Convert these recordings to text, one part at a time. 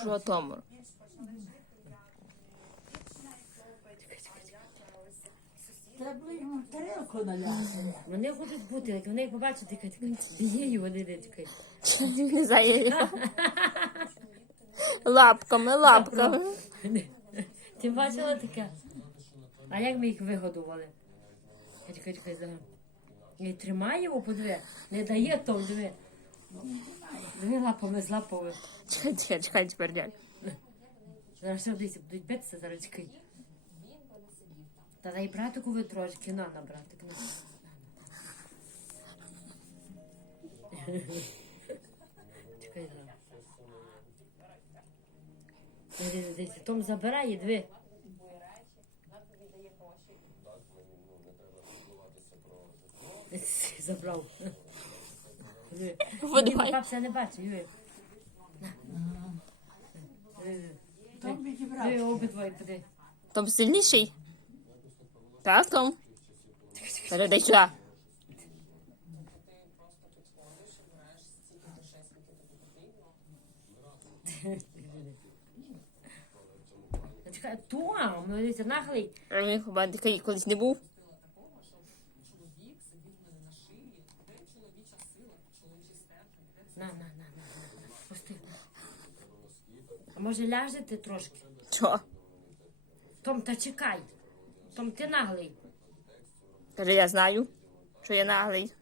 Що там? Треба йому тарелку наляти. Вони хочуть бути, як вони побачать, таке таке, б'є його, вони не. Не знаю його. Лапками, лапками. Ти бачила таке? А як ми їх вигодували? Чекай, чекай, зараз. І тримає його, подиви, не дає то, диви. Диви лапами злапали. Чекай, чекай, чекай, тепер дядь. Зараз все дивіться, будуть битися, зараз чекай. Та дай братику ви трошки, на, на, братик, на. Чекай. Диви, Дивіться, Том забирає, диви. Забрав. Ні, Бабця не бачить, Юрій. Там відібрав. Диви, обидвоє, подиви. Том сильніший? Так, Том. Передай сюди. Том, ну дивіться, наглий. А Він хіба такий колись не був. На, на, на, на, на, на. Пусти. А може ляжете трошки? Що? Том, та чекай. Том, ти наглий. Каже, я знаю, що я наглий.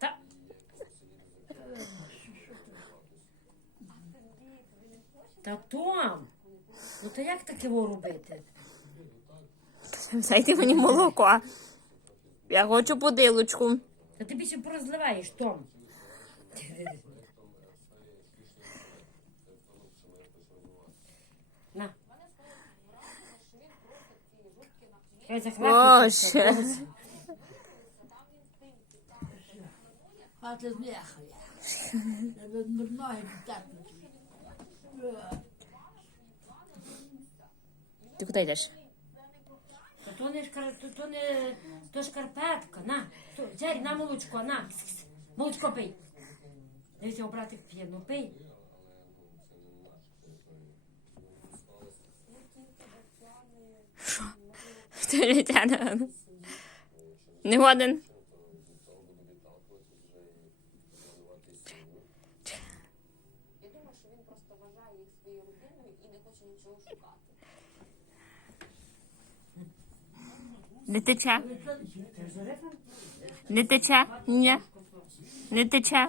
Та... Та Том, ну то як таке во робити? Дайте мені молоко. Я хочу подилочку. Та ти більше порозливаєш, Том. На. Хай захватиться. Боже. Хати з'їхали. Треба ноги втепнути. Ти куди йдеш? Та то не, шкар... то, то не то шкарпетка. На, то, взяй, на молочко, на. Молочко пий. Дивіться, братик п'є, ну пий. Ти Тетяна. Не годен. Я думаю, що він просто вважає їх своєю родиною і не хоче нічого шукати. Не тече. Не тече. Ні. Не тече.